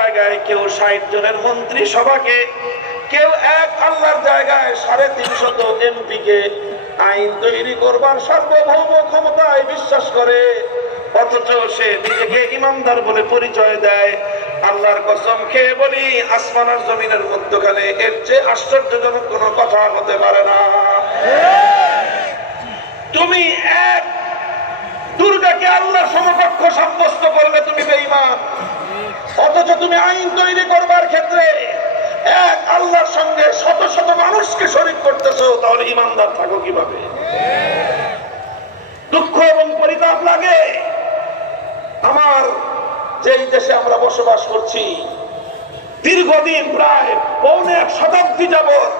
জায়গায় কেউ 60 জনের মন্ত্রী সভাকে, কেউ এক আল্লাহর জায়গায় 350 এমপি কে আইন তৈরি করবার সার্বভৌম ক্ষমতায় বিশ্বাস করে, অথচ সে নিজেকে ইমানদার বলে পরিচয় দেয়। আল্লাহর কসম খেয়ে বলি, আসমান আর জমিনের মধ্যখানে এর চেয়ে আশ্চর্যজনক কোনো কথা হতে পারে না। তুমি এক দুর্গাকে আল্লাহর সমকক্ষ সাব্যস্ত করলে তুমি বেঈমান, অথচ তুমি আইন তৈরি করবার ক্ষেত্রে এক আল্লাহর সঙ্গে শত শত মানুষকে শরীক করতেছো, তাহলে ইমানদার থাকো কিভাবে? দুঃখ এবং পরিতাপ লাগে। আমার যেই দেশে আমরা বসবাস করছি, দীর্ঘদিন প্রায় পৌনে 1 শতাব্দী যাবৎ,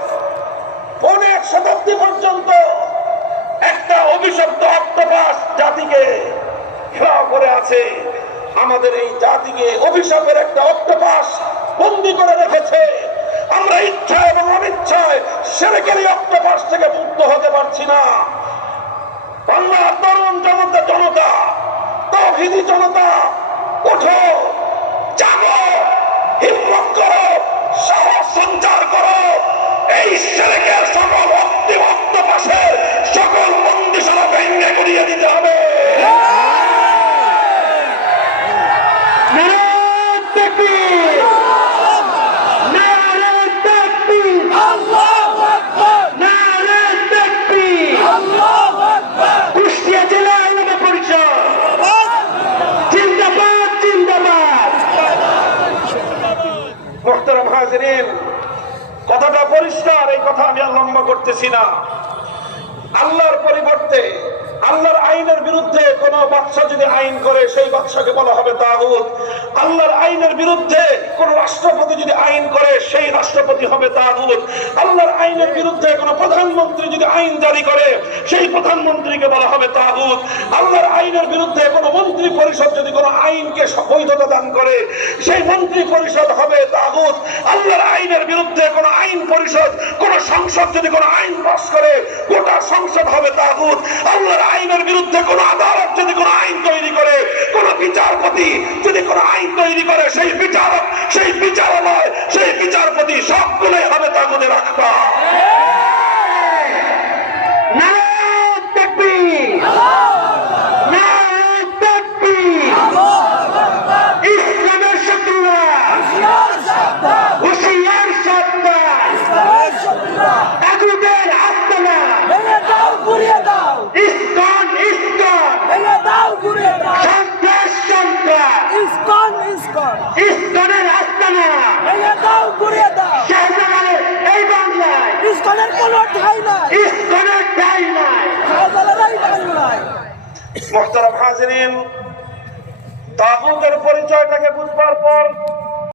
পৌনে 1 শতাব্দী পর্যন্ত একটা অভিশপ্ত অক্টোপাস জাতিকে ঘেরাও করে আছে। আমাদের এই জাতিকে অভিশাপের একটা অক্টোপাস বন্দী করে রেখেছে। আমরা ইচ্ছা এবং অনিচ্ছায় শিরকের এই অক্টোপাস থেকে মুক্ত হতে পারছি না। বাংলার তরুণ জনতা, তাওহীদি জনতা, ওঠো, জাগো, হিম্মত করো, সাহস সঞ্চার করো। এই শিরকের সকল অক্টোপাসের সকল বন্দিশালা ভেঙে গুড়িয়ে দিতে হবে। মুহতারাম হাজিরিন, কথাটা পরিষ্কার, এই কথা আমি আর লম্বা করতেছি না। আল্লাহর পরিবর্তে আল্লাহর আইনের বিরুদ্ধে কোন বাদশা যদি আইন করে, সেই বাদশাকে বলা হবে তাগুত। আল্লাহর আইনের বিরুদ্ধে কোন রাষ্ট্রপতি যদি আইন করে, সেই রাষ্ট্রপতি হবে তাগুত। আল্লাহর আইনের বিরুদ্ধে কোন প্রধানমন্ত্রী যদি আইন জারি করে, সেই প্রধানমন্ত্রীকে বলা হবে তাগুত। আল্লাহর আইনের বিরুদ্ধে কোন মন্ত্রী পরিষদ যদি কোন আইনকে বৈধতা দান করে, সেই মন্ত্রী পরিষদ হবে তাগুত। আল্লাহর আইনের বিরুদ্ধে কোন আইন পরিষদ, কোন সংসদ যদি কোন আইন পাস করে, গোটা সংসদ হবে তাগুত। আল্লাহর আইনের বিরুদ্ধে কোন আদালত যদি কোন আইন তৈরি করে, কোন বিচারপতি যদি কোন আইন তৈরি করে, সেই বিচারক, সেই বিচারালয়, সেই বিচারপতি সবগুলোই হবে তাগুতের আখড়া। ইসলামের শত্রুরা হুঁশিয়ার শব্দ, তাগুতের আস্তানা ভেঙে দাও, গুড়িয়ে দাও। ইসকন ভেঙে দাও, গুড়িয়ে দাও। সন্ত্রাস, ইসকনের আস্তানা ভেঙে দাও, গুড়িয়ে দাও। শাহজালালের এই বাংলায় ইসকনের কোনো ঠাঁই নাই, ইসকনের ঠাঁই নাই, শাহজালালের বাংলায়। মুহতারাম হাজিরিন, তাগুতের পরিচয়টাকে বুঝবার পর